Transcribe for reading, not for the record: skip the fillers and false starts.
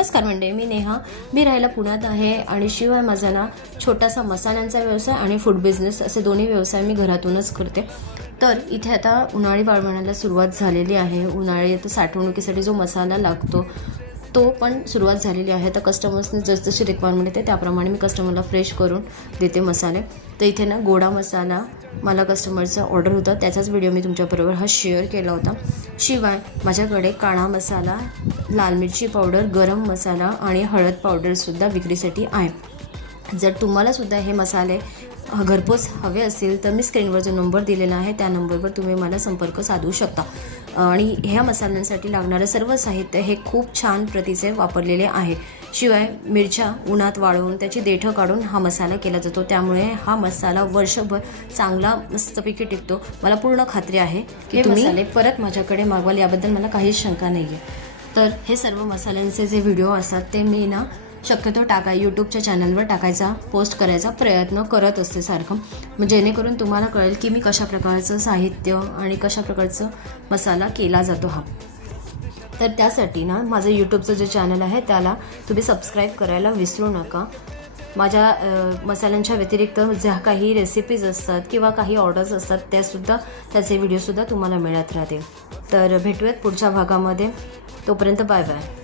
नमस्कार मंडळी, मी नेहा. मी राहायला पुण्यात आहे आणि शिवाय माझा ना छोटासा मसाल्यांचा व्यवसाय आणि फूड बिझनेस असे दोन्ही व्यवसाय मी घरातूनच करते. तर इथे आता उन्हाळी वाळवणाला सुरुवात झालेली आहे. उन्हाळी आता साठवणुकीसाठी जो मसाला लागतो तो पण सुरुवात झालेली आहे. तर कस्टमर्सने जसजशी रिक्वायरमेंट येते त्याप्रमाणे मी कस्टमरला फ्रेश करून देते मसाले. तर इथे ना गोडा मसाला मला कस्टमरचा ऑर्डर होता, त्याचाच व्हिडिओ मी तुमच्याबरोबर हा शेअर केला होता. शिवाय माझ्याकडे काळा मसाला, लाल मिरची पावडर, गरम मसाला आणि हळद पावडरसुद्धा विक्रीसाठी आहे. जर तुम्हालासुद्धा हे मसाले घरपोच हवे असतील तर मी स्क्रीनवर जो नंबर दिलेला आहे त्या नंबरवर तुम्ही मला संपर्क साधू शकता. आणि ह्या मसाल्यांसाठी लागणारं सर्व साहित्य हे खूप छान प्रतीचे वापरलेले आहे. शिवाय मिरच्या उन्हात वाळवून त्याची देठं काढून हा मसाला केला जातो, त्यामुळे हा मसाला वर्षभर चांगला मस्तपैकी टिकतो. मला पूर्ण खात्री आहे की तुम्ही मसाले परत माझ्याकडे मागवाल, याबद्दल मला काहीच शंका नाही आहे. तर हे सर्व मसाल्यांचे जे व्हिडिओ असतात ते मी ना शक्यतो यूट्यूबच्या चॅनलवर टाकायचा, पोस्ट करायचा प्रयत्न करत असते सारखं, म्हणजे जेणेकरून तुम्हाला कळेल की मी कशा प्रकारचं साहित्य आणि कशा प्रकारचं मसाला केला जातो हा. तर त्यासाठी ना माझं यूट्यूबचं जे चॅनल आहे त्याला तुम्ही सबस्क्राईब करायला विसरू नका. माझ्या मसाल्यांच्या व्यतिरिक्त ज्या काही रेसिपीज असतात किंवा काही ऑर्डर्स असतात त्याचे व्हिडिओसुद्धा तुम्हाला मिळत राहतील. तर भेटूयात पुढच्या भागामध्ये. तोपर्यंत बाय बाय.